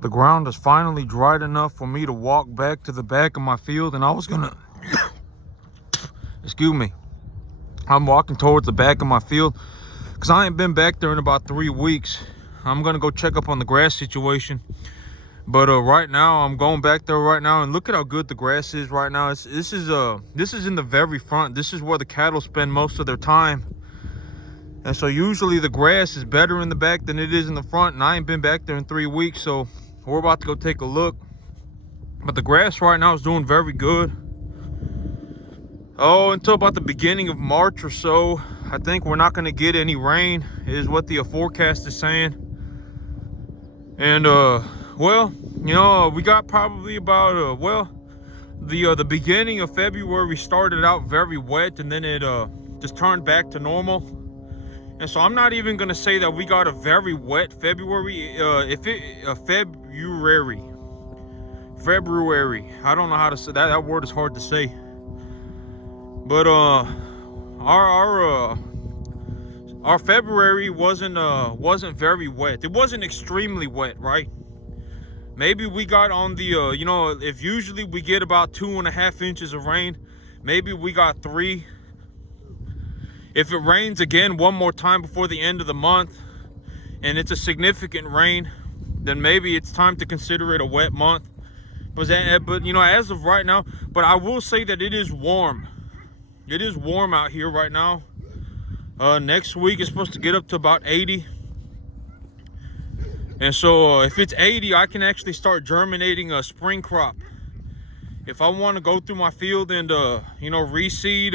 The ground is finally dried enough for me to walk back to the back of my field, and I was gonna, excuse me, I'm walking towards the back of my field because I ain't been back there in about 3 weeks. I'm gonna go check up on the grass situation. But right now I'm going back there right now, and look at how good the grass is right now. This is in the very front. This is where the cattle spend most of their time. And so usually the grass is better in the back than it is in the front, and I ain't been back there in 3 weeks, so we're about to go take a look. But the grass right now is doing very good. Oh, until about the beginning of March or so, I think we're not going to get any rain, is what the forecast is saying. And well, you know, we got probably about well, the beginning of February started out very wet, and then it just turned back to normal. And so I'm not even gonna say that we got a very wet February. February. I don't know how to say that. That word is hard to say. But our February wasn't very wet. It wasn't extremely wet, right? Maybe we got on the you know, if usually we get about 2.5 inches of rain, maybe we got 3. If it rains again one more time before the end of the month, and it's a significant rain, then maybe it's time to consider it a wet month. But you know, as of right now, but I will say that it is warm. It is warm out here right now. Next week it's supposed to get up to about 80. And so if it's 80, I can actually start germinating a spring crop. If I want to go through my field and you know, reseed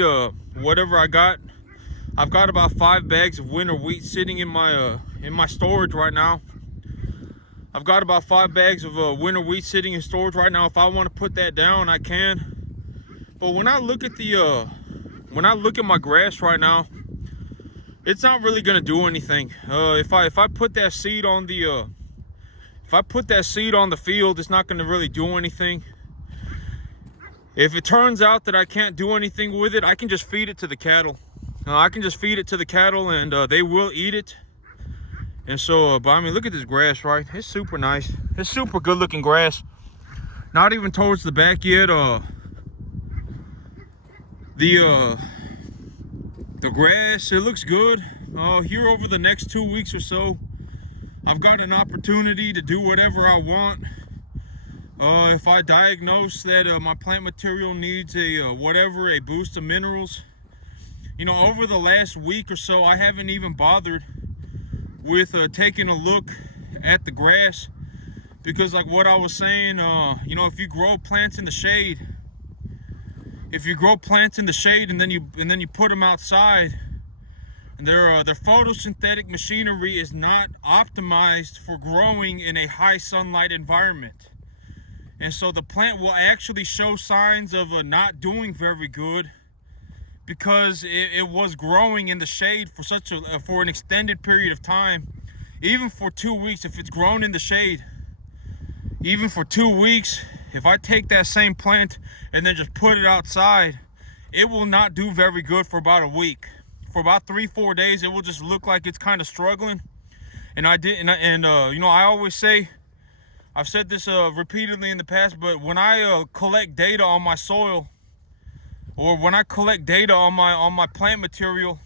whatever I got. I've got about 5 bags of winter wheat sitting in my storage right now. I've got about 5 bags of winter wheat sitting in storage right now. If I want to put that down, I can. But when I look at my grass right now, it's not really gonna do anything. If I put that seed on the field, it's not gonna really do anything. If it turns out that I can't do anything with it, I can just feed it to the cattle. I can just feed it to the cattle, and they will eat it. And so, but I mean, look at this grass, right? It's super nice. It's super good looking grass. Not even towards the back yet. The grass, it looks good. Here over the next 2 weeks or so, I've got an opportunity to do whatever I want. If I diagnose that my plant material needs a boost of minerals, you know, over the last week or so, I haven't even bothered with taking a look at the grass, because like what I was saying, you know, if you grow plants in the shade, and then you put them outside, and their photosynthetic machinery is not optimized for growing in a high sunlight environment. And so the plant will actually show signs of not doing very good, because it was growing in the shade for an extended period of time. Even for 2 weeks, if it's grown in the shade, even for 2 weeks, if I take that same plant and then just put it outside, it will not do very good for about a week. For about 3-4 days, it will just look like it's kind of struggling. And you know, I always say, I've said this repeatedly in the past, but when I collect data on my soil, or when I collect data on my plant material,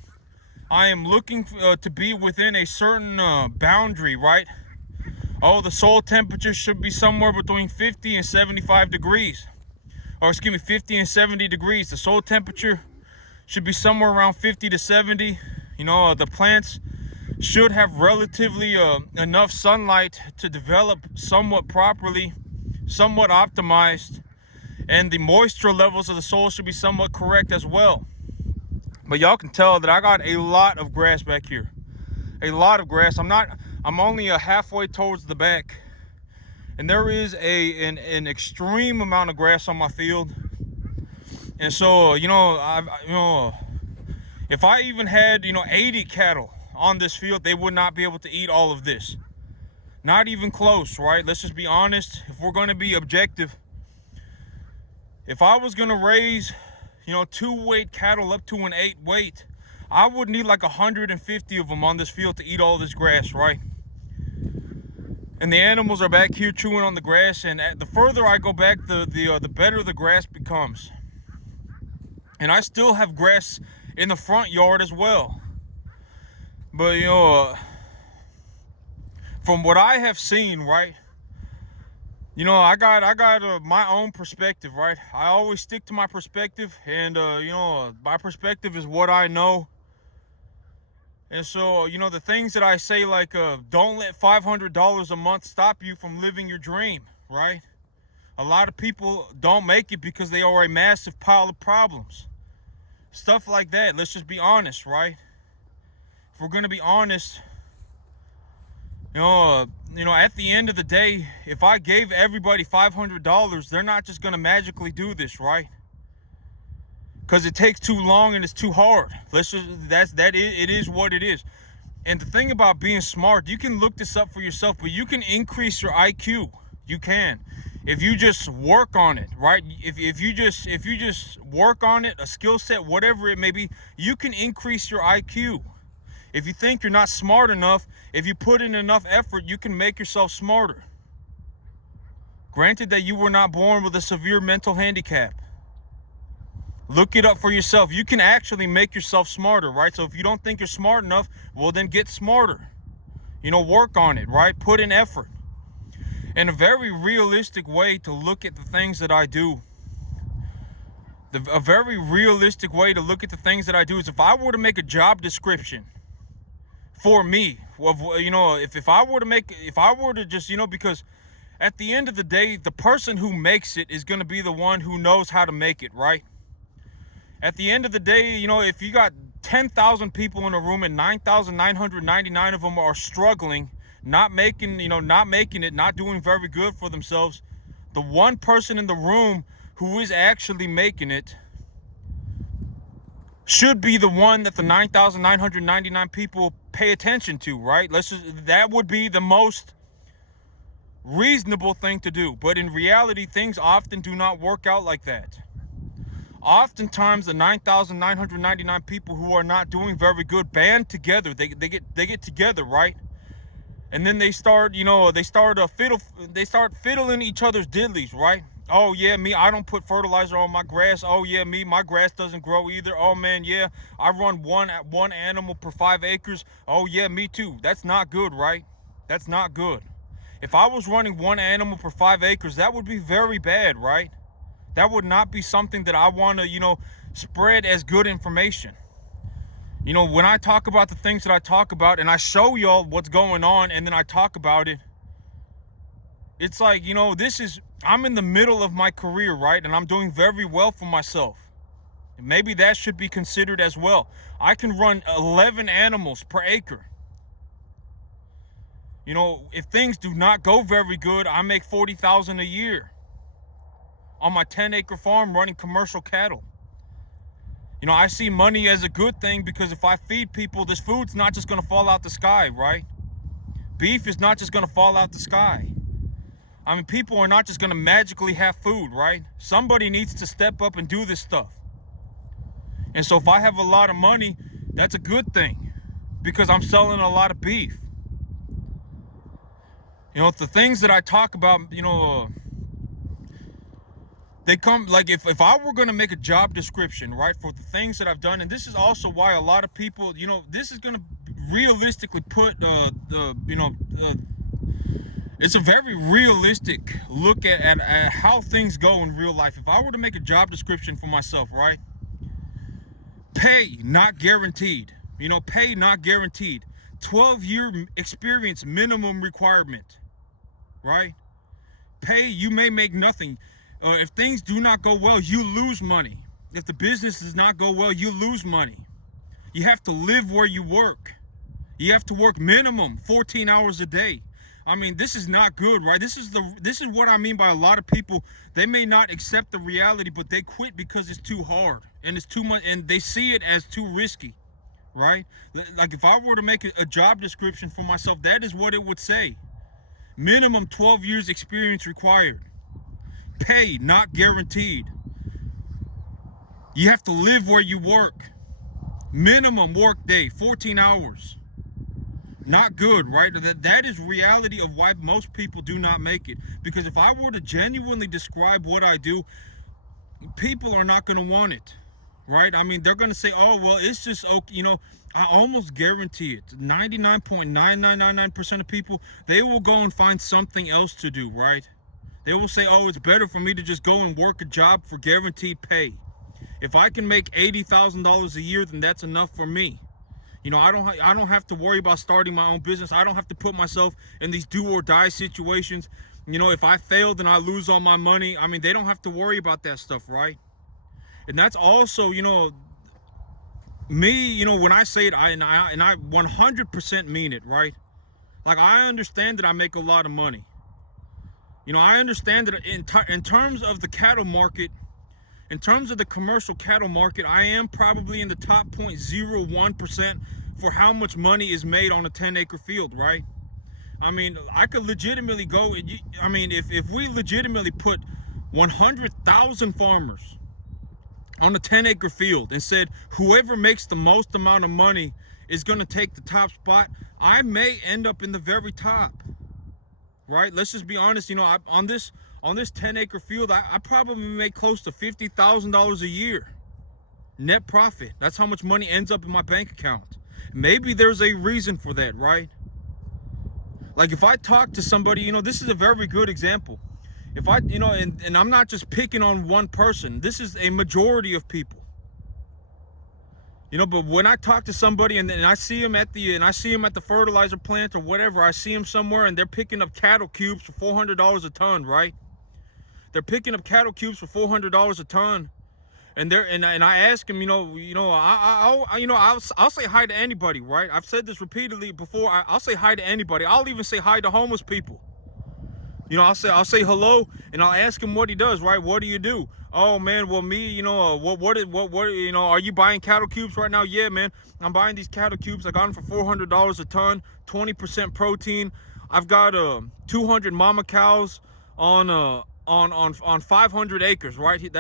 I am looking to be within a certain boundary, right? Oh, the soil temperature should be somewhere between 50 and 75 degrees. Or excuse me, 50 and 70 degrees. The soil temperature should be somewhere around 50 to 70. You know, the plants should have relatively enough sunlight to develop somewhat properly, somewhat optimized. And the moisture levels of the soil should be somewhat correct as well. But y'all can tell that I got a lot of grass back here. A lot of grass. I'm only halfway towards the back. And there is an extreme amount of grass on my field. And so, you know, if I even had, you know, 80 cattle on this field, they would not be able to eat all of this. Not even close, right? Let's just be honest. If we're going to be objective, if I was going to raise, you know, 2-weight cattle up to an 8-weight, I would need like 150 of them on this field to eat all this grass, right? and the animals are back here chewing on the grass. And the further I go back, the better the grass becomes. And I still have grass in the front yard as well. But from what I have seen, right? I got my own perspective, right? I always stick to my perspective, and my perspective is what I know. And so, the things that I say, like, don't let $500 a month stop you from living your dream, right? A lot of people don't make it because they are a massive pile of problems. Stuff like that. Let's just be honest, right? If we're gonna be honest, at the end of the day, if I gave everybody $500, they're not just gonna magically do this, right? Because it takes too long and it's too hard. It is what it is. And the thing about being smart, you can look this up for yourself, but you can increase your IQ. You can, if you just work on it, right? If you just work on it, a skill set, whatever it may be, you can increase your IQ. If you think you're not smart enough, if you put in enough effort, you can make yourself smarter. Granted that you were not born with a severe mental handicap. Look it up for yourself. You can actually make yourself smarter, right? So if you don't think you're smart enough, well, then get smarter. Work on it, right? Put in effort. And a very realistic way to look at the things that I do, a very realistic way to look at the things that I do is if I were to make a job description for me, if I were to just, because at the end of the day, the person who makes it is going to be the one who knows how to make it, right? At the end of the day, if you got 10,000 people in a room and 9,999 of them are struggling, not making it, not doing very good for themselves, the one person in the room who is actually making it should be the one that the 9,999 people pay attention to, right? That would be the most reasonable thing to do. But in reality, things often do not work out like that. Oftentimes, the 9,999 people who are not doing very good band together. They get together, right? And then they start fiddling each other's diddlies, right? Oh yeah, me, I don't put fertilizer on my grass. Oh yeah, me, my grass doesn't grow either. Oh man, yeah, I run one animal per 5 acres. Oh yeah, me too. That's not good, right? That's not good. If I was running one animal per 5 acres, that would be very bad, right? That would not be something that I want to, spread as good information. When I talk about the things that I talk about and I show y'all what's going on and then I talk about it, it's like, I'm in the middle of my career, right? And I'm doing very well for myself. And maybe that should be considered as well. I can run 11 animals per acre. If things do not go very good, I make $40,000 a year on my 10-acre farm running commercial cattle. I see money as a good thing because if I feed people, this food's not just going to fall out the sky, right? Beef is not just going to fall out the sky. People are not just going to magically have food, right? Somebody needs to step up and do this stuff. And so if I have a lot of money, that's a good thing because I'm selling a lot of beef. The things that I talk about, they come, like, if I were going to make a job description, right, for the things that I've done, and this is also why a lot of people, this is going to realistically put, it's a very realistic look at how things go in real life. If I were to make a job description for myself, right, pay not guaranteed, pay not guaranteed, 12-year experience minimum requirement, right? Pay, you may make nothing. If things do not go well, you lose money. If the business does not go well, you lose money. You have to live where you work. You have to work minimum 14 hours a day. This is not good, right? This is what I mean by a lot of people. They may not accept the reality, but they quit because it's too hard and it's too much, and they see it as too risky, right? Like if I were to make a job description for myself, that is what it would say. Minimum 12 years experience required. Pay not guaranteed. You have to live where you work. Minimum work day, 14 hours. Not good, right? That is reality of why most people do not make it. Because if I were to genuinely describe what I do, people are not going to want it, right? I mean, they're going to say, oh, well, it's just okay. I almost guarantee it. 99.9999% of people, they will go and find something else to do, right? They will say, oh, it's better for me to just go and work a job for guaranteed pay. If I can make $80,000 a year, then that's enough for me. I don't have to worry about starting my own business. I don't have to put myself in these do or die situations. If I fail, then I lose all my money. I mean, they don't have to worry about that stuff, right? And that's also, me, when I say it, I 100% mean it, right? Like, I understand that I make a lot of money. I understand that in terms of the cattle market, in terms of the commercial cattle market, I am probably in the top 0.01% for how much money is made on a 10-acre field, right? I mean, I could legitimately go, I mean, if we legitimately put 100,000 farmers on a 10-acre field and said, whoever makes the most amount of money is going to take the top spot, I may end up in the very top, right? Let's just be honest. On this 10-acre field, I probably make close to $50,000 a year net profit. That's how much money ends up in my bank account. Maybe there's a reason for that, right? Like, if I talk to somebody, this is a very good example. If I, and I'm not just picking on one person, this is a majority of people. But when I talk to somebody and I see them at the fertilizer plant or whatever, I see them somewhere and they're picking up cattle cubes for $400 a ton, right? They're picking up cattle cubes for $400 a ton, and I ask them, I'll say hi to anybody, right? I've said this repeatedly before. I'll say hi to anybody. I'll even say hi to homeless people. I'll say hello, and I'll ask him what he does, right? What do you do? Oh man, well me, what are you buying cattle cubes right now? Yeah, man, I'm buying these cattle cubes. I got them for $400 a ton, 20% protein. I've got 200 mama cows on 500 acres, right?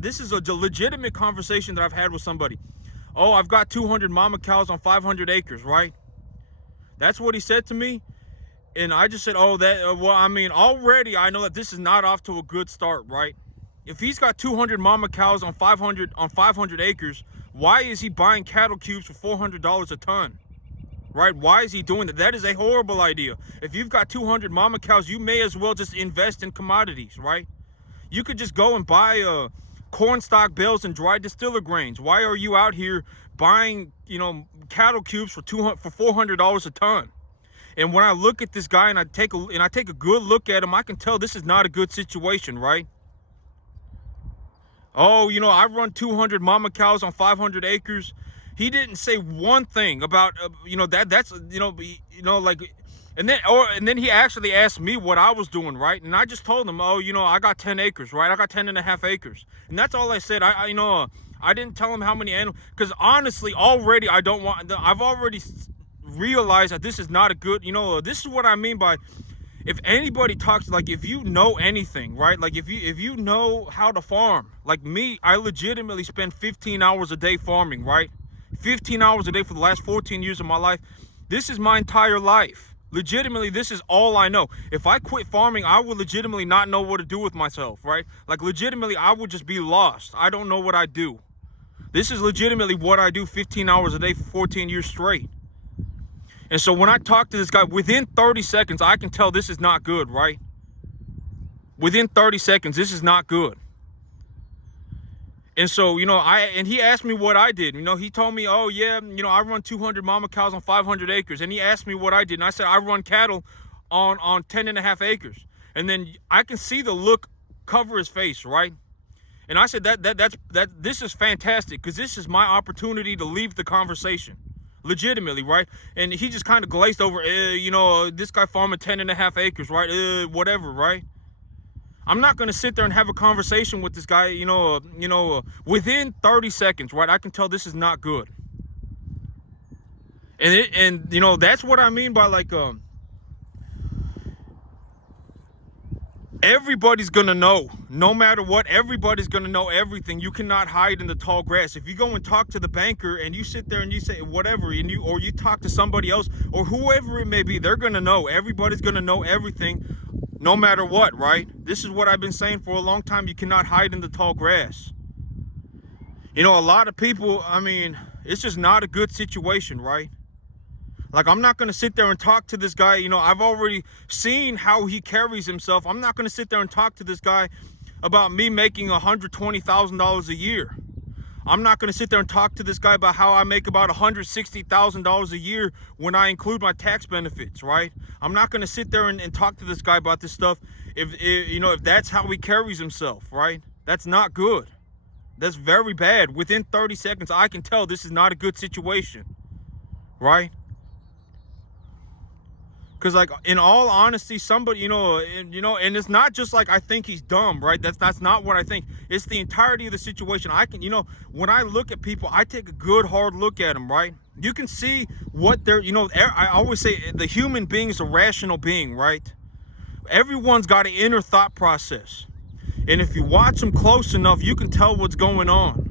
This is a legitimate conversation that I've had with somebody. Oh, I've got 200 mama cows on 500 acres, right? That's what he said to me. And I just said, oh, well, I mean, already I know that this is not off to a good start, right? If he's got 200 mama cows on 500 acres, why is he buying cattle cubes for $400 a ton? Right? Why is he doing that? That is a horrible idea. If you've got 200 mama cows, you may as well just invest in commodities, right? You could just go and buy corn stalk bales and dry distiller grains. Why are you out here buying, cattle cubes for $400 a ton? And when I look at this guy and I take a good look at him, I can tell this is not a good situation, right? Oh, I run 200 mama cows on 500 acres. He didn't say one thing about that's like, and then he actually asked me what I was doing, right? And I just told him, oh, I got 10 acres, right? I got 10 and a half acres. And that's all I said. I didn't tell him how many animals, because honestly, already I've already realized that this is not a good, this is what I mean by, if anybody talks, like, if you know anything, right? Like, if you know how to farm, like me, I legitimately spend 15 hours a day farming, right? 15 hours a day for the last 14 years of my life. This is my entire life. Legitimately, this is all I know. If I quit farming, I would legitimately not know what to do with myself, right? Like, legitimately, I would just be lost. I don't know what I do. This is legitimately what I do 15 hours a day for 14 years straight. And so when I talk to this guy, within 30 seconds, I can tell this is not good, right? Within 30 seconds, this is not good. And so, and he asked me what I did. He told me, oh yeah, I run 200 mama cows on 500 acres. And he asked me what I did. And I said, I run cattle on 10 and a half acres. And then I can see the look cover his face, right? And I said, this is fantastic, because this is my opportunity to leave the conversation. Legitimately, right? And he just kind of glazed over, this guy farming 10 and a half acres, right? Whatever, right? I'm not going to sit there and have a conversation with this guy, within 30 seconds, right? I can tell this is not good. And that's what I mean by, like, Everybody's gonna know. No matter what, everybody's gonna know everything. You cannot hide in the tall grass. If you go and talk to the banker and you sit there and you say whatever, and you talk to somebody else or whoever it may be, they're gonna know. Everybody's gonna know everything, no matter what, right? This is what I've been saying for a long time. You cannot hide in the tall grass. You know, a lot of people, I mean, it's just not a good situation, right? Like, I'm not going to sit there and talk to this guy. You know, I've already seen how he carries himself. I'm not going to sit there and talk to this guy about me making $120,000 a year. I'm not going to sit there and talk to this guy about how I make about $160,000 a year when I include my tax benefits, right? I'm not going to sit there and talk to this guy about this stuff if that's how he carries himself, right? That's not good. That's very bad. Within 30 seconds, I can tell this is not a good situation, right? Because, like, in all honesty, somebody, and it's not just like I think he's dumb, right? That's not what I think. It's the entirety of the situation. When I look at people, I take a good, hard look at them, right? You can see what they're, I always say the human being is a rational being, right? Everyone's got an inner thought process. And if you watch them close enough, you can tell what's going on.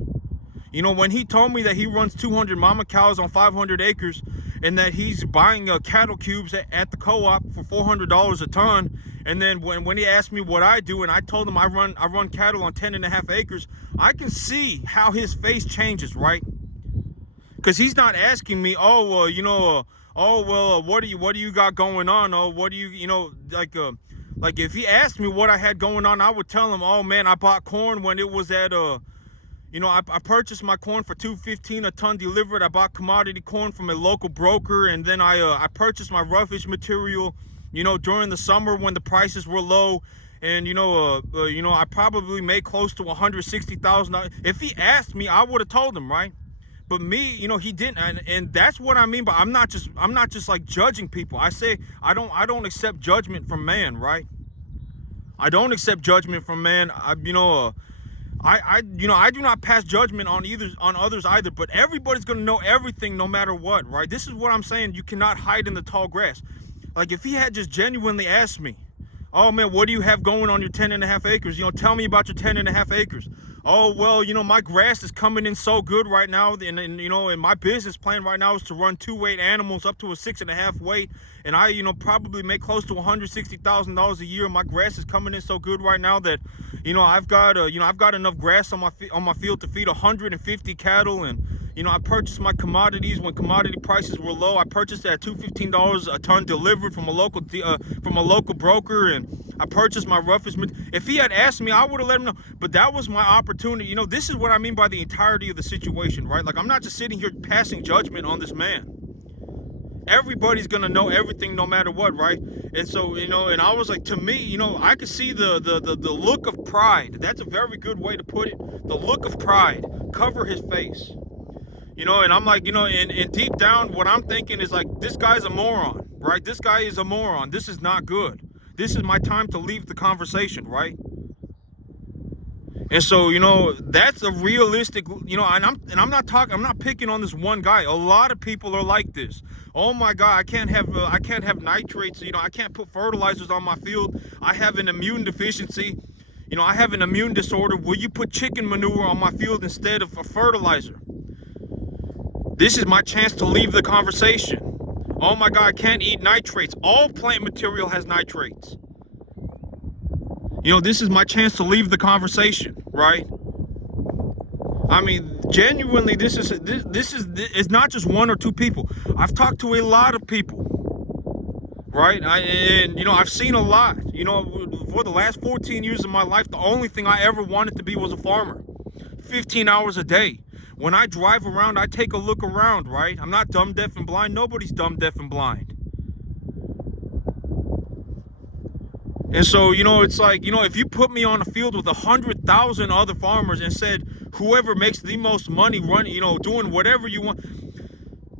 You know, when he told me that he runs 200 mama cows on 500 acres and that he's buying cattle cubes at the co-op for $400 a ton, and then when he asked me what I do and I told him I run cattle on 10.5 acres, I can see how his face changes, right? Because he's not asking me, what do you got going on? Oh, what do you, like if he asked me what I had going on, I would tell him, oh man, I bought corn when it was at I purchased my corn for $2.15 a ton delivered. I bought commodity corn from a local broker, and then I purchased my roughage material, during the summer when the prices were low, and I probably made close to $160,000. If he asked me, I would have told him, right? But me, he didn't, and that's what I mean. But I'm not just like judging people. I say I don't accept judgment from man, right? I don't accept judgment from man. I do not pass judgment on others either, but everybody's going to know everything no matter what, right? This is what I'm saying. You cannot hide in the tall grass. Like, if he had just genuinely asked me, oh man, what do you have going on your 10.5 acres? Tell me about your 10.5 acres. Oh, well, my grass is coming in so good right now. And my business plan right now is to run 2 weight animals up to a 6.5 weight. And I, probably make close to $160,000 a year. My grass is coming in so good right now that, I've got enough grass on my field to feed 150 cattle. And, I purchased my commodities when commodity prices were low. I purchased it at $215 a ton delivered from a local broker, and I purchased my roughage. If he had asked me, I would have let him know. But that was my opportunity. This is what I mean by the entirety of the situation, right? Like, I'm not just sitting here passing judgment on this man. Everybody's gonna know everything no matter what, right? And so, and I was like, to me, I could see the look of pride. That's a very good way to put it. The look of pride. Cover his face. And I'm like, and deep down, what I'm thinking is like, this guy's a moron, right? This guy is a moron. This is not good. This is my time to leave the conversation, right? And so, that's a realistic, and I'm not picking on this one guy. A lot of people are like this. Oh my God, I can't have nitrates. I can't put fertilizers on my field. I have an immune deficiency. I have an immune disorder. Will you put chicken manure on my field instead of a fertilizer? This is my chance to leave the conversation. Oh my God, I can't eat nitrates. All plant material has nitrates. This is my chance to leave the conversation, right? I mean, genuinely, this is not just one or two people. I've talked to a lot of people, right? I've seen a lot. For the last 14 years of my life, the only thing I ever wanted to be was a farmer. 15 hours a day. When I drive around, I take a look around, right? I'm not dumb, deaf, and blind. Nobody's dumb, deaf, and blind. And so, it's like, if you put me on a field with 100,000 other farmers and said, whoever makes the most money doing whatever you want.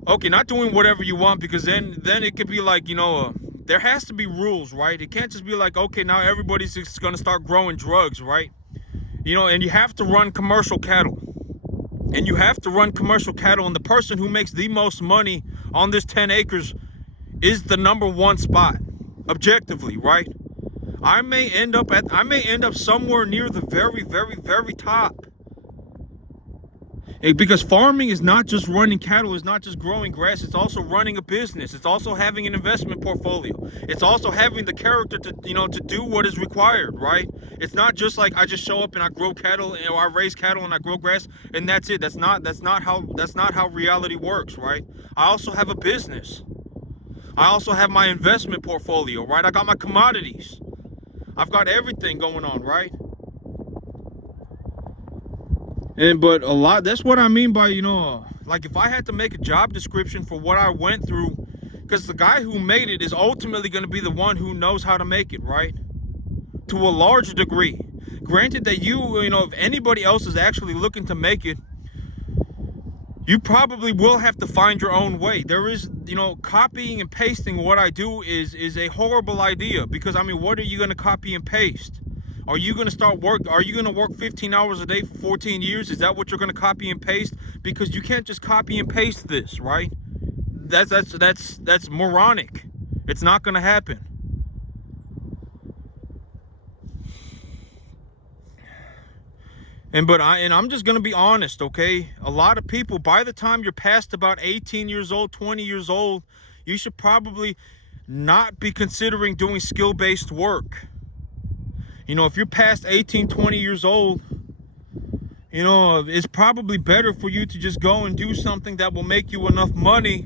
Okay, not doing whatever you want, because then it could be like, there has to be rules, right? It can't just be like, okay, now everybody's just going to start growing drugs, right? And you have to run commercial cattle. And you have to run commercial cattle, and the person who makes the most money on this 10 acres is the number one spot, objectively, right? I may end up somewhere near the very, very, very top. Because farming is not just running cattle, it's not just growing grass, it's also running a business. It's also having an investment portfolio. It's also having the character to, to do what is required, right? It's not just like I just show up and I grow cattle, or I raise cattle and I grow grass and that's it. That's not how reality works, right? I also have a business. I also have my investment portfolio, right? I got my commodities. I've got everything going on, right? But a lot, that's what I mean by, like if I had to make a job description for what I went through, because the guy who made it is ultimately going to be the one who knows how to make it, right? To a large degree. Granted that if anybody else is actually looking to make it, you probably will have to find your own way. There is, copying and pasting what I do is a horrible idea, because what are you going to copy and paste? Are you going to work 15 hours a day for 14 years? Is that what you're going to copy and paste? Because you can't just copy and paste this, right? That's moronic. It's not going to happen. And I'm just going to be honest, okay? A lot of people, by the time you're past about 18 years old, 20 years old, you should probably not be considering doing skill-based work. If you're past 18, 20 years old, it's probably better for you to just go and do something that will make you enough money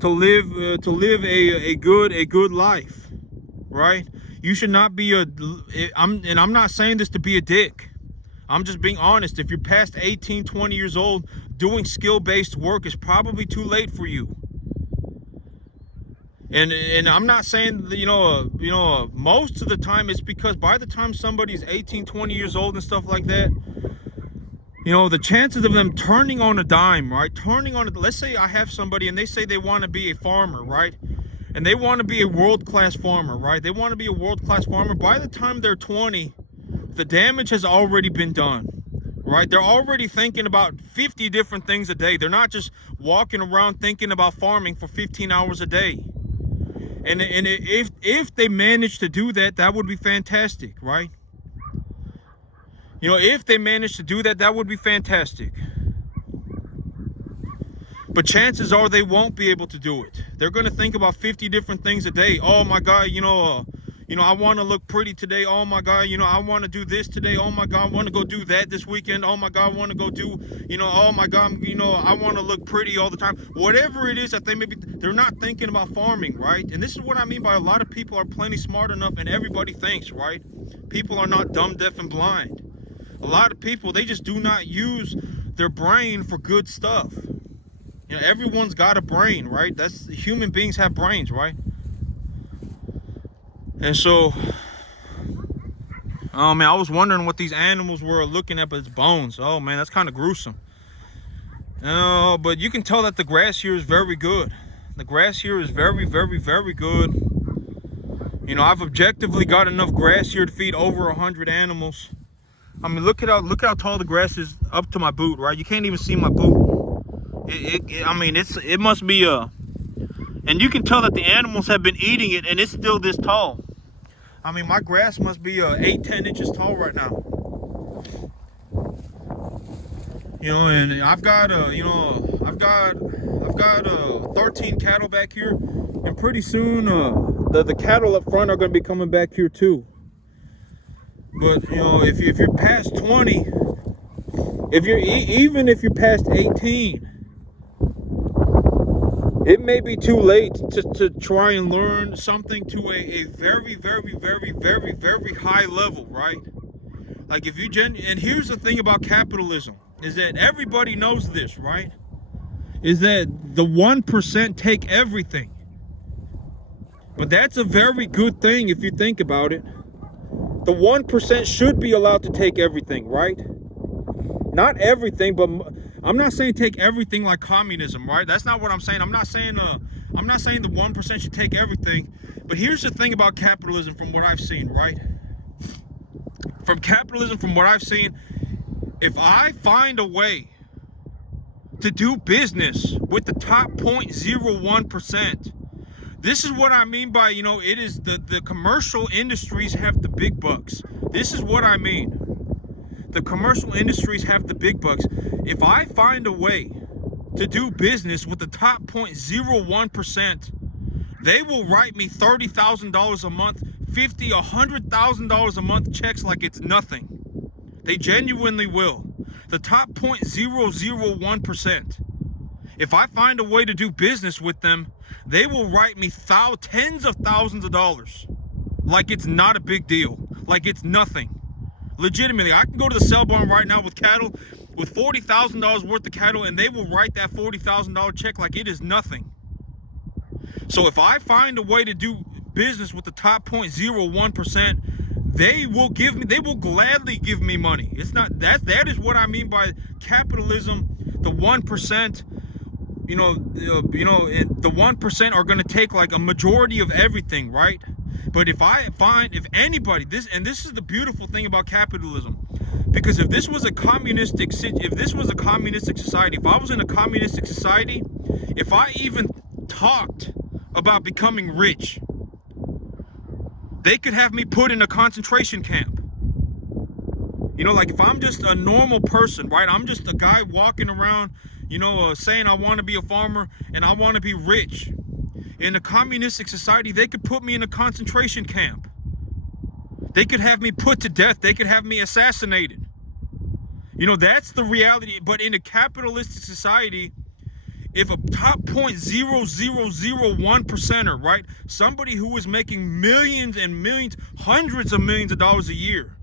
to live a good life, right? You should not be I'm not saying this to be a dick. I'm just being honest. If you're past 18, 20 years old, doing skill-based work is probably too late for you. And I'm not saying, most of the time it's because by the time somebody's 18, 20 years old and stuff like that, the chances of them turning on a dime, right? Let's say I have somebody and they say they want to be a farmer, right? And they want to be a world-class farmer, right? They want to be a world-class farmer. By the time they're 20, the damage has already been done, right? They're already thinking about 50 different things a day. They're not just walking around thinking about farming for 15 hours a day. And if they manage to do that, that would be fantastic, right? If they manage to do that, that would be fantastic. But chances are they won't be able to do it. They're going to think about 50 different things a day. Oh my God, I want to look pretty today. Oh my God, I want to do this today. Oh my God, I want to go do that this weekend. Oh my God, I want to go do, oh my God, I want to look pretty all the time. Whatever it is that they're not thinking about farming, right? And this is what I mean by a lot of people are plenty smart enough and everybody thinks, right? People are not dumb, deaf, and blind. A lot of people, they just do not use their brain for good stuff. Everyone's got a brain, right? Human beings have brains, right? And so, oh man, I was wondering what these animals were looking at, but it's bones. Oh man, that's kind of gruesome. But you can tell that the grass here is very good. The grass here is very, very, very good. I've objectively got enough grass here to feed over 100 animals. Look how tall the grass is up to my boot, right? You can't even see my boot. It must be and you can tell that the animals have been eating it, and it's still this tall. My grass must be 8-10 inches tall right now. And I've got 13 cattle back here, and pretty soon the cattle up front are going to be coming back here too. But if you're past 20, even if you're past 18, it may be too late to try and learn something to a very, very, very, very, very high level, right? Like and here's the thing about capitalism, is that everybody knows this, right? Is that the 1% take everything. But that's a very good thing if you think about it. The 1% should be allowed to take everything, right? Not everything, but I'm not saying take everything like communism, right? That's not what I'm saying. I'm not saying the 1% should take everything. But here's the thing about capitalism from what I've seen, right? From capitalism, from what I've seen, if I find a way to do business with the top 0.01%, This is what I mean by, it is the commercial industries have the big bucks. This is what I mean. The commercial industries have the big bucks. If I find a way to do business with the top 0.01%, they will write me $30,000 a month, $50,000, $100,000 a month checks like it's nothing. They genuinely will. The top 0.001%. If I find a way to do business with them, they will write me tens of thousands of dollars like it's not a big deal, like it's nothing. Legitimately, I can go to the sale barn right now with cattle, with $40,000 worth of cattle, and they will write that $40,000 check like it is nothing. So if I find a way to do business with the top 0.01%, they will gladly give me money. It's not that is what I mean by capitalism. The 1%, the 1% are going to take like a majority of everything, right? But if anybody, this is the beautiful thing about capitalism, because if this was a communistic society, if I was in a communistic society, if I even talked about becoming rich, they could have me put in a concentration camp. Like if I'm just a normal person, right? I'm just a guy walking around, saying I want to be a farmer and I want to be rich. In a communistic society, they could put me in a concentration camp. They could have me put to death. They could have me assassinated. That's the reality. But in a capitalistic society, if a top 0.0001%er, right, somebody who is making millions and millions, hundreds of millions of dollars a year,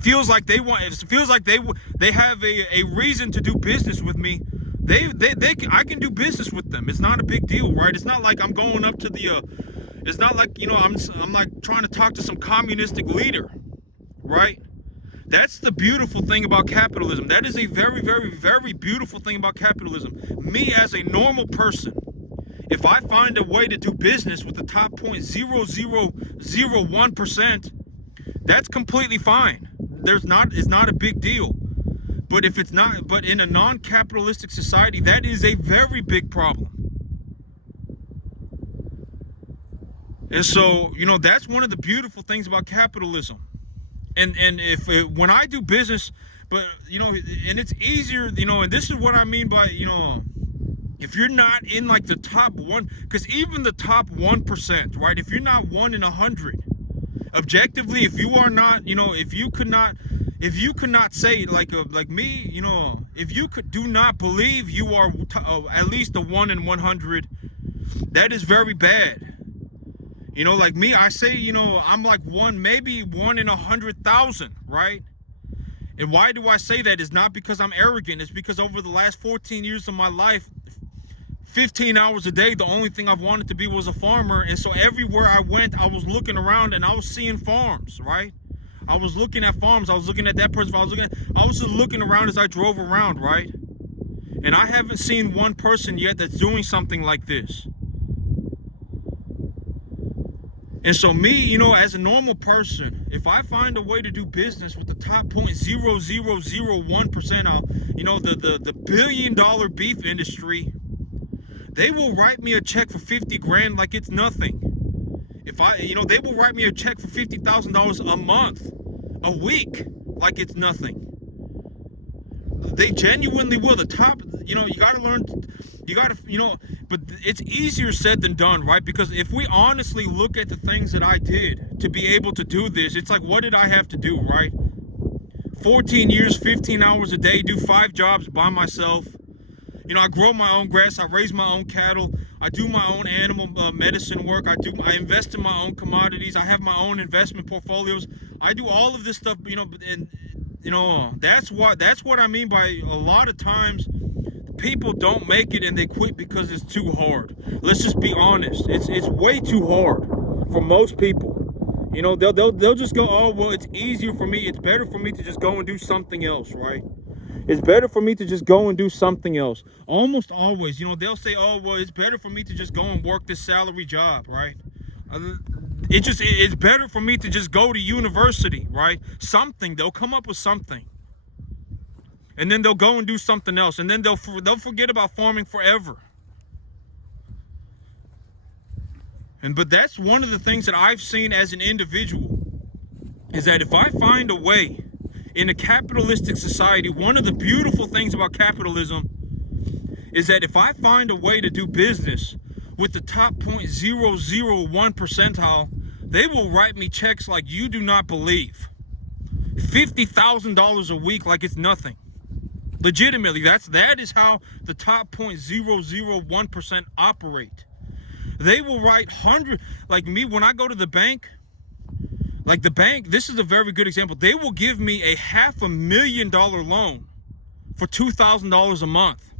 feels like they have a reason to do business with me, I can do business with them. It's not a big deal, right? It's not like I'm going up to it's not like, I'm like trying to talk to some communistic leader, right? That's the beautiful thing about capitalism. That is a very, very, very beautiful thing about capitalism. Me as a normal person, if I find a way to do business with the top 0.0001%, that's completely fine. It's not a big deal. But but in a non-capitalistic society, that is a very big problem. And so, that's one of the beautiful things about capitalism. And when I do business, but, and it's easier, and this is what I mean by, if you're not in like the top one, because even the top 1%, right? If you're not 1 in 100, objectively, if you are not, if you could not say like me, if you do not believe you are at least a 1 in 100, that is very bad. Like me, I say, I'm like maybe 1 in 100,000, right? And why do I say that? It's not because I'm arrogant. It's because over the last 14 years of my life, 15 hours a day, the only thing I've wanted to be was a farmer. And so everywhere I went, I was looking around and I was seeing farms, right? I was looking at farms. I was looking at that person. I was just looking around as I drove around, right? And I haven't seen one person yet that's doing something like this. And so me, as a normal person, if I find a way to do business with the top 0.0001%, the $1 billion beef industry, they will write me a check for 50 grand like it's nothing. If they will write me a check for $50,000 a month, a week, like it's nothing. They genuinely will. The top, you gotta learn, but it's easier said than done, right? Because if we honestly look at the things that I did to be able to do this, it's like, what did I have to do, right? 14 years, 15 hours a day, do 5 jobs by myself. I grow my own grass, I raise my own cattle, I do my own animal medicine work, I invest in my own commodities, I have my own investment portfolios, I do all of this stuff, and that's what I mean by a lot of times people don't make it and they quit because it's too hard. Let's just be honest. It's way too hard for most people. They'll just go, oh, well, it's easier for me. It's better for me to just go and do something else, right? It's better for me to just go and do something else. Almost always, they'll say, oh, well, it's better for me to just go and work this salary job, right? It's better for me to just go to university, right? Something, they'll come up with something. And then they'll go and do something else. And then they'll forget about farming forever. But that's one of the things that I've seen as an individual, is that if I find a way in a capitalistic society, one of the beautiful things about capitalism is that if I find a way to do business with the top 0.001 percentile, they will write me checks like you do not believe. $50,000 a week like it's nothing. Legitimately, that is how the top 0.001% operate. They will write like me, when I go to the bank, like the bank, this is a very good example. They will give me a $500,000 loan for $2,000 a month.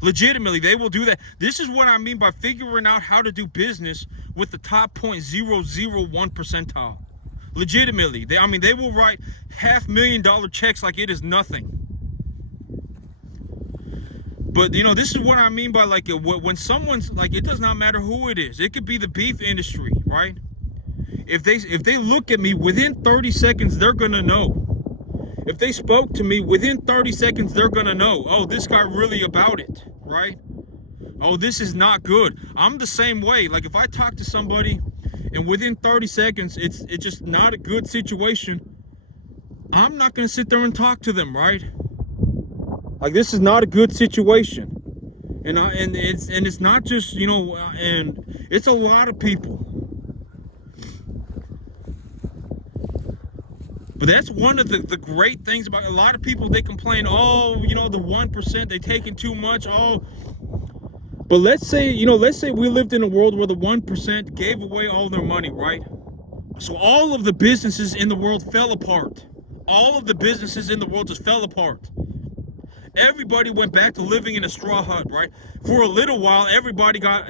Legitimately, they will do that. This is what I mean by figuring out how to do business with the top 0.001 percentile. Legitimately, they will write $500,000 checks like it is nothing. But this is what I mean by, like, when someone's like, it does not matter who it is. It could be the beef industry, right? If they look at me within 30 seconds, they're gonna know. If they spoke to me within 30 seconds, they're gonna know, oh, this guy really about it, right? Oh, this is not good. I'm the same way. Like, if I talk to somebody and within 30 seconds it's just not a good situation, I'm not gonna sit there and talk to them, right? Like, this is not a good situation. And it's not just, and it's a lot of people. But that's one of the great things about a lot of people. They complain, oh, the 1%, they taking too much. Oh, but let's say we lived in a world where the 1% gave away all their money, right? So all of the businesses in the world fell apart. All of the businesses in the world just fell apart. Everybody went back to living in a straw hut, right? For a little while, everybody got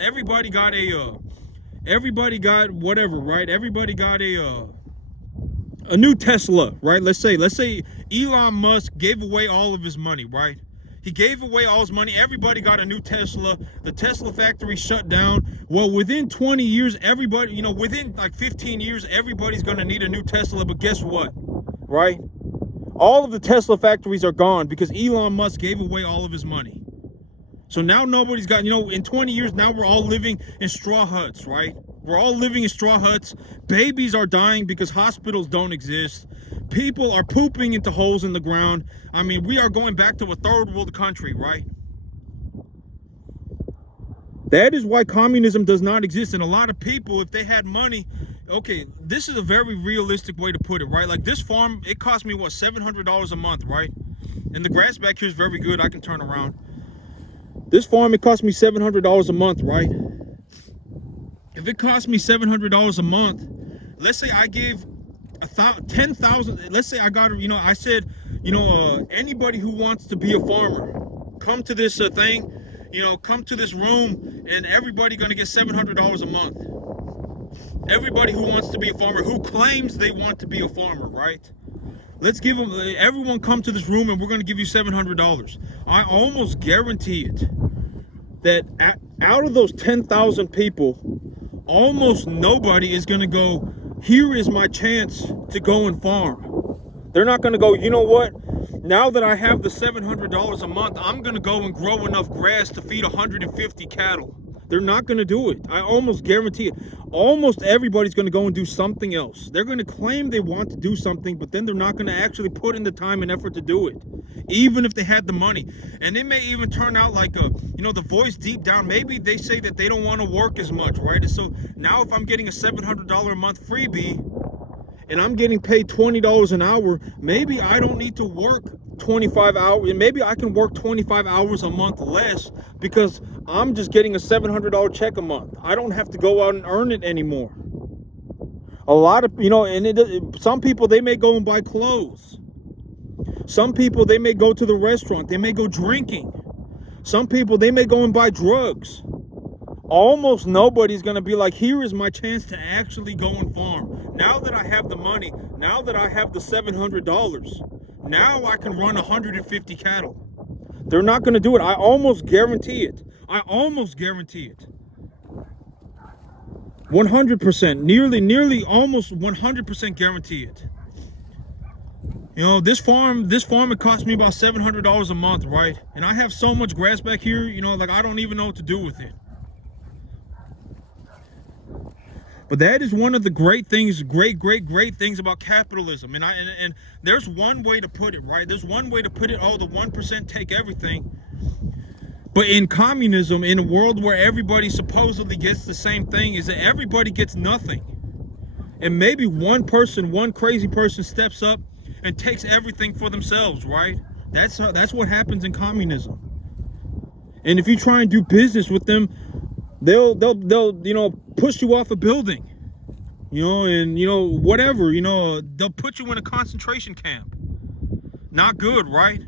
whatever, right? Everybody got a new Tesla, right? Let's say Elon Musk gave away all of his money, right? He gave away all his money. Everybody got a new Tesla. The Tesla factory shut down. Well, within 20 years, everybody, within like 15 years, everybody's going to need a new Tesla. But guess what, right? All of the Tesla factories are gone because Elon Musk gave away all of his money. So now nobody's got, in 20 years, now we're all living in straw huts, right? We're all living in straw huts. Babies are dying because hospitals don't exist. People are pooping into holes in the ground. We are going back to a third world country, right? That is why communism does not exist. And a lot of people, if they had money, okay, this is a very realistic way to put it, right? Like, this farm, it cost me, what, $700 a month, right? And the grass back here is very good. I can turn around. This farm, it cost me $700 a month, right? If it cost me $700 a month, let's say I gave 10,000. Let's say I got, I said, anybody who wants to be a farmer, come to this thing, come to this room, and everybody gonna get $700 a month. Everybody who wants to be a farmer, who claims they want to be a farmer, right? Let's give them, everyone come to this room and we're gonna give you $700. I almost guarantee it that out of those 10,000 people, almost nobody is gonna go, here is my chance to go and farm. They're not gonna go, you know what? Now that I have the $700 a month, I'm gonna go and grow enough grass to feed 150 cattle. They're not gonna do it. I almost guarantee it. Almost everybody's gonna go and do something else. They're gonna claim they want to do something, but then they're not gonna actually put in the time and effort to do it, even if they had the money. And it may even turn out like the voice deep down, maybe they say that they don't want to work as much, right? And so now if I'm getting a $700 a month freebie and I'm getting paid $20 an hour, maybe I don't need to work 25 hours, and maybe I can work 25 hours a month less because I'm just getting a $700 check a month. I don't have to go out and earn it anymore. A lot of, some people, they may go and buy clothes. Some people, they may go to the restaurant. They may go drinking. Some people, they may go and buy drugs. Almost nobody's going to be like, here is my chance to actually go and farm. Now that I have the money, now that I have the $700, now I can run 150 cattle. They're not going to do it. I almost guarantee it. I almost guarantee it. 100%, nearly almost 100% guarantee it. This farm, it cost me about $700 a month, right? And I have so much grass back here, like I don't even know what to do with it. But that is one of the great things, great things about capitalism. And there's one way to put it, right? There's one way to put it. Oh, the 1% take everything. But in communism, in a world where everybody supposedly gets the same thing, is that everybody gets nothing. And maybe one person, one crazy person steps up and takes everything for themselves, right? That's what happens in communism. And if you try and do business with them, they'll push you off a building, and whatever, they'll put you in a concentration camp. Not good, right?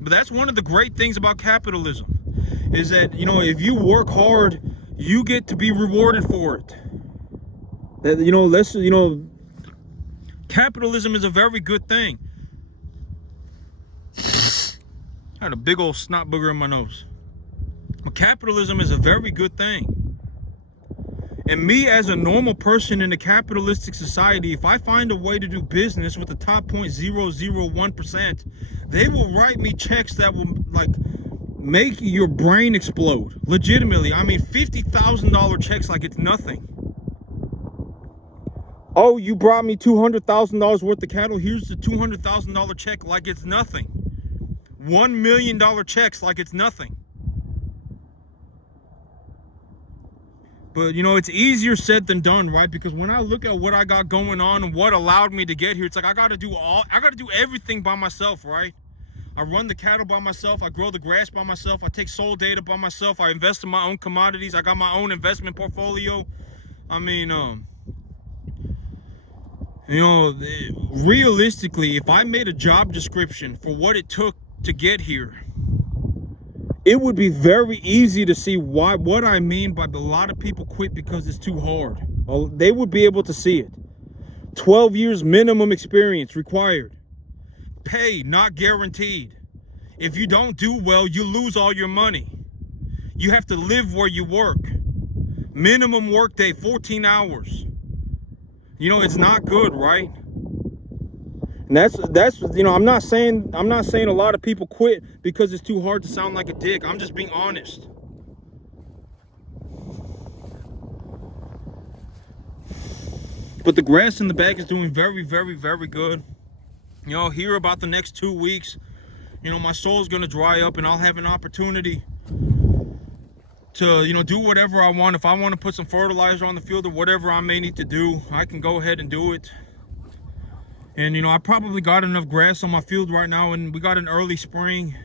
But that's one of the great things about capitalism, is that if you work hard, you get to be rewarded for it. That capitalism is a very good thing. I had a big old snot booger in my nose. But capitalism is a very good thing. And me, as a normal person in a capitalistic society, if I find a way to do business with the top 0.001%, they will write me checks that will make your brain explode. Legitimately. I mean, $50,000 checks like it's nothing. Oh, you brought me $200,000 worth of cattle. Here's the $200,000 check like it's nothing. $1 million checks like it's nothing. But it's easier said than done, right? Because when I look at what I got going on and what allowed me to get here, it's like I gotta do everything by myself, right? I run the cattle by myself, I grow the grass by myself, I take soil data by myself, I invest in my own commodities, I got my own investment portfolio. I mean, realistically, if I made a job description for what it took to get here, it would be very easy to see what I mean by a lot of people quit because it's too hard. Well, they would be able to see it. 12 years minimum experience required. Pay not guaranteed. If you don't do well, you lose all your money. You have to live where you work. Minimum work day, 14 hours. It's not good, right? And that's I'm not saying a lot of people quit because it's too hard to sound like a dick. I'm just being honest. But the grass in the back is doing very good. Here about the next 2 weeks, my soul's gonna dry up and I'll have an opportunity to do whatever I want. If I want to put some fertilizer on the field or whatever I may need to do, I can go ahead and do it. And I probably got enough grass on my field right now, and we got an early spring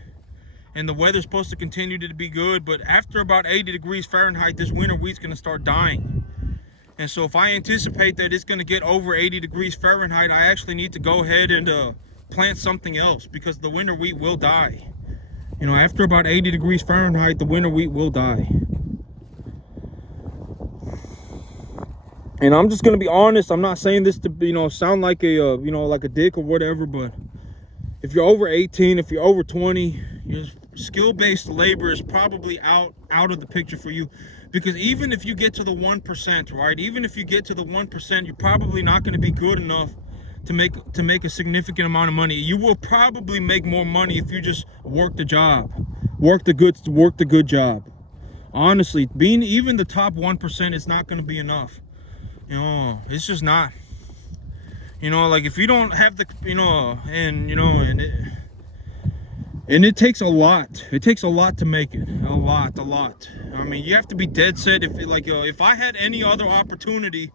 and the weather's supposed to continue to be good, but after about 80 degrees Fahrenheit, this winter wheat's gonna start dying. And so if I anticipate that it's gonna get over 80 degrees Fahrenheit, I actually need to go ahead and plant something else, because the winter wheat will die. After about 80 degrees Fahrenheit, the winter wheat will die. And I'm just gonna be honest. I'm not saying this to sound like a like a dick or whatever, but if you're over 18, if you're over 20, your skill-based labor is probably out of the picture for you. Because even if you get to the 1%, right? Even if you get to the 1%, you're probably not going to be good enough to make a significant amount of money. You will probably make more money if you just work the job, work the good job. Honestly, being even the top 1% is not going to be enough. It's just not. Like if you don't have the, and it takes a lot. It takes a lot to make it. A lot. I mean, you have to be dead set. If I had any other opportunity,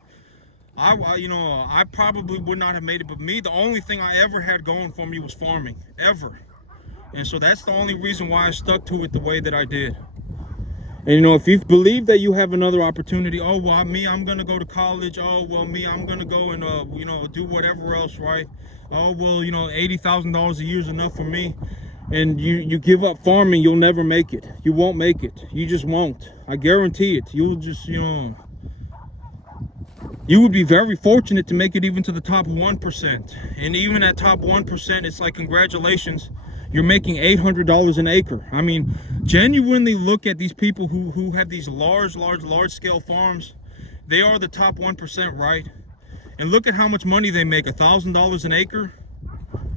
I probably would not have made it. But me, the only thing I ever had going for me was farming, ever. And so that's the only reason why I stuck to it the way that I did. And if you believe that you have another opportunity, oh well, I'm gonna go to college. Oh well, I'm gonna go and do whatever else, right? Oh well, $80,000 a year is enough for me. And you give up farming, you'll never make it. You won't make it. You just won't. I guarantee it. You'll just, you would be very fortunate to make it even to the top 1%. And even at top 1%, it's like, congratulations, you're making $800 an acre. I mean, genuinely look at these people who have these large scale farms. They are the top 1%, right? And look at how much money they make, $1,000 an acre.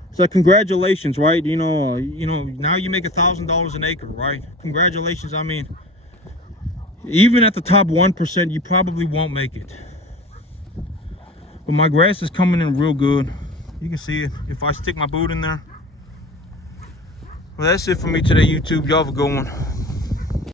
It's like, congratulations, right? Now you make $1,000 an acre, right? Congratulations. I mean, even at the top 1%, you probably won't make it. But my grass is coming in real good. You can see it if I stick my boot in there. Well, that's it for me today, YouTube. Y'all have a good one.